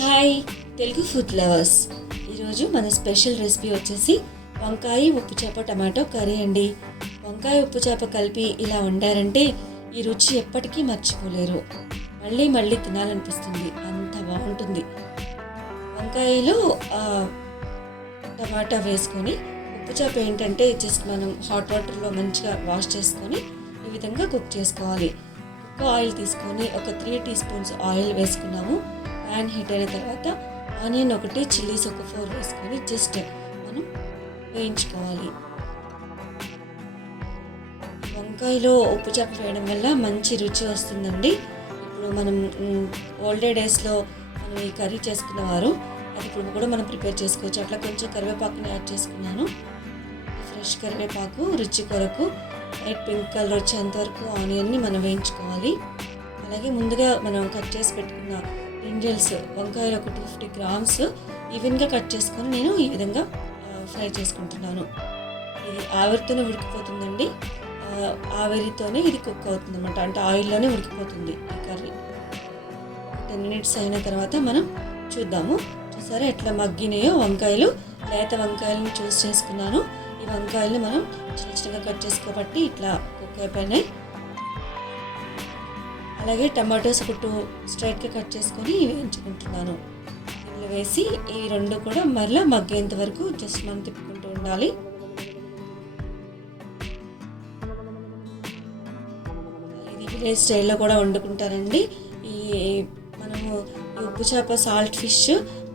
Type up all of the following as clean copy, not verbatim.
Hi Telugu food lovers. ఈరోజు మన special recipe వచ్చేసి వంకాయ ఉప్పు చేప టమాటో కర్రీ అండి. వంకాయ ఉప్పు చేప కలిపి ఇలా వండారంటే ఈ రుచి ఎప్పటికీ మర్చిపోలేరు. మళ్ళీ మళ్ళీ తినాలనిపిస్తుంది, అంత బాగుంటుంది. వంకాయలో టమాటా వేసుకొని ఉప్పు చేప ఏంటంటే జస్ట్ మనం హాట్ వాటర్లో మంచిగా వాష్ చేసుకొని ఈ విధంగా కుక్ చేసుకోవాలి. కుక్ ఆయిల్ తీసుకొని ఒక 3 టీ స్పూన్స్ ఆయిల్ వేసుకున్నాము. ప్యాన్ హీట్ అయిన తర్వాత ఆనియన్ ఒకటి, చిల్లీస్ ఒక 4 వేసుకొని జస్ట్ మనం వేయించుకోవాలి. వంకాయలో ఉప్పు చేప వేయడం వల్ల మంచి రుచి వస్తుందండి. ఇప్పుడు మనం ఓల్డే డేస్లో మనం ఈ కర్రీ చేసుకున్నవారు అది ఇప్పుడు కూడా మనం ప్రిపేర్ చేసుకోవచ్చు. అట్లా కొంచెం కరివేపాకుని యాడ్ చేసుకున్నాను. ఫ్రెష్ కరివేపాకు రుచి కొరకు లైట్ పింక్ కలర్ వచ్చేంత వరకు ఆనియన్ని మనం వేయించుకోవాలి. అలాగే ముందుగా మనం కట్ చేసి పెట్టుకున్న బ్రింజల్స్ వంకాయలు ఒక 250 గ్రామ్స్ ఈవెన్గా కట్ చేసుకొని నేను ఈ విధంగా ఫ్రై చేసుకుంటున్నాను. ఇది ఆవిరితోనే ఉడికిపోతుందండి. ఆవిరితోనే ఇది కుక్ అవుతుంది అనమాట, అంటే ఆయిల్లోనే ఉడికిపోతుంది ఈ కర్రీ. 10 మినిట్స్ అయిన తర్వాత మనం చూద్దాము. చూసారా ఎట్లా మగ్గినాయో వంకాయలు. లేత వంకాయలను చూస్ చేసుకున్నాను. ఈ వంకాయలు మనం చిన్న చిన్నగా కట్ చేసుకోబట్టి ఇట్లా కుక్ అయిపోయినాయి. అలాగే టమాటోస్ ఒక 2 స్ట్రైట్గా కట్ చేసుకొని వేయించుకుంటున్నాను. ఇందులో వేసి ఈ రెండు కూడా మరలా మగ్గేంత వరకు జస్ట్ మనం తిప్పుకుంటూ ఉండాలి. ఇది విలేజ్ స్టైల్లో కూడా వండుకుంటారండి. ఈ మనము ఉప్పు చేప సాల్ట్ ఫిష్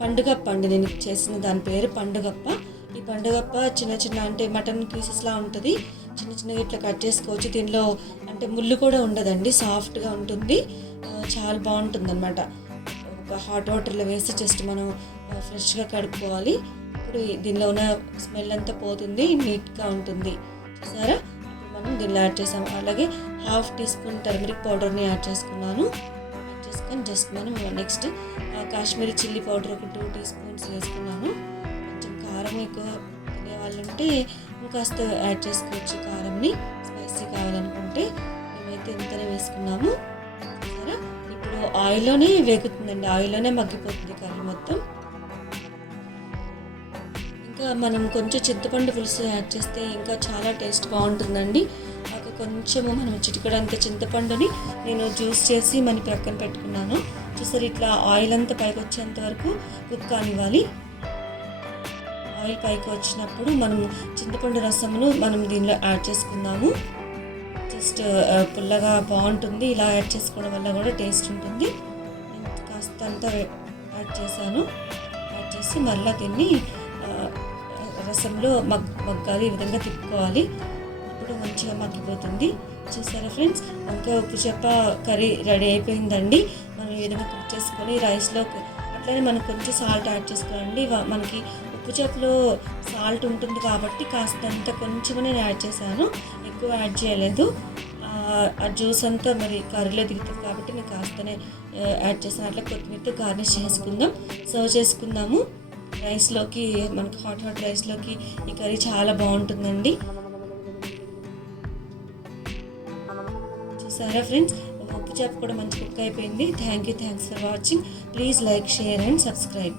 పండుగప్ప అండి. నేను చేసిన దాని పేరు పండుగప్ప. ఈ పండుగప్ప చిన్న చిన్న అంటే మటన్ పీసెస్లా ఉంటుంది. చిన్న చిన్నగా ఇట్లా కట్ చేసుకోవచ్చు. దీనిలో అంటే ముళ్ళు కూడా ఉండదండి, సాఫ్ట్గా ఉంటుంది. చాలా బాగుంటుంది అనమాట. ఒక హాట్ వాటర్లో వేసి జస్ట్ మనం ఫ్రెష్గా కడుక్కోవాలి. ఇప్పుడు దీనిలో ఉన్న స్మెల్ అంతా పోతుంది, నీట్గా ఉంటుంది. చూసారా ఇప్పుడు మనం దీనిలో యాడ్ చేసాము. అలాగే 1/2 టీ స్పూన్ టర్మరిక్ పౌడర్ని యాడ్ చేసుకున్నాను. యాడ్ చేసుకొని జస్ట్ మనం నెక్స్ట్ కాశ్మీరీ చిల్లీ పౌడర్ ఒక 2 టీ స్పూన్స్ వేసుకున్నాను. కొంచెం కారం ఎక్కువ తినే వాళ్ళు ఉంటే ఇంకాస్త యాడ్ చేసుకోవచ్చు కారంని, స్పైసీ కావాలనుకుంటే. మేమైతే ఇంతనే వేసుకున్నాము. సరే ఇప్పుడు ఆయిల్లోనే వేగుతుందండి, ఆయిల్లోనే మగ్గిపోతుంది కర్రీ మొత్తం. ఇంకా మనం కొంచెం చింతపండు పులుసు యాడ్ చేస్తే ఇంకా చాలా టేస్ట్ బాగుంటుందండి. ఒక కొంచెము మనం చిటికడంత చింతపండుని నేను జ్యూస్ చేసి మన ప్రక్కన పెట్టుకున్నాను. చూసారు ఇట్లా ఆయిల్ అంతా పైకి వచ్చేంత వరకు కుక్ కానివ్వాలి. ఆయిల్ పైకి వచ్చినప్పుడు మనం చింతపండు రసమును మనం దీనిలో యాడ్ చేసుకుందాము. జస్ట్ పుల్లగా బాగుంటుంది. ఇలా యాడ్ చేసుకోవడం వల్ల కూడా టేస్ట్ ఉంటుంది. నేను కాస్త అంతా యాడ్ చేశాను. యాడ్ చేసి మళ్ళీ దీన్ని రసంలో మగ్గాలి. ఈ విధంగా తిప్పుకోవాలి. అప్పుడు మంచిగా మగ్గిపోతుంది. చూసారా ఫ్రెండ్స్, వంకాయ ఉప్పు చేప కర్రీ రెడీ అయిపోయిందండి. మనం ఈ విధంగా కుక్ చేసుకొని రైస్లో అట్లనే మనం కొంచెం సాల్ట్ యాడ్ చేసుకోవాలండి. మనకి ఉప్పు చేపలో సాల్ట్ ఉంటుంది కాబట్టి కాస్తంత కొంచెం నేను యాడ్ చేశాను, ఎక్కువ యాడ్ చేయలేదు. ఆ జ్యూస్ అంతా మరి కర్రీలో దిగుతుంది కాబట్టి నేను కాస్తనే యాడ్ చేశాను. అట్లా కొత్తిమీరతో గార్నిష్ చేసుకుందాం, సర్వ్ చేసుకుందాము. రైస్లోకి మనకి హాట్ రైస్లోకి ఈ కర్రీ చాలా బాగుంటుందండి. చూసారా ఫ్రెండ్స్, ఉప్పు చేప కూడా మంచి కుక్ అయిపోయింది. Thanks for watching. Please like, share and subscribe.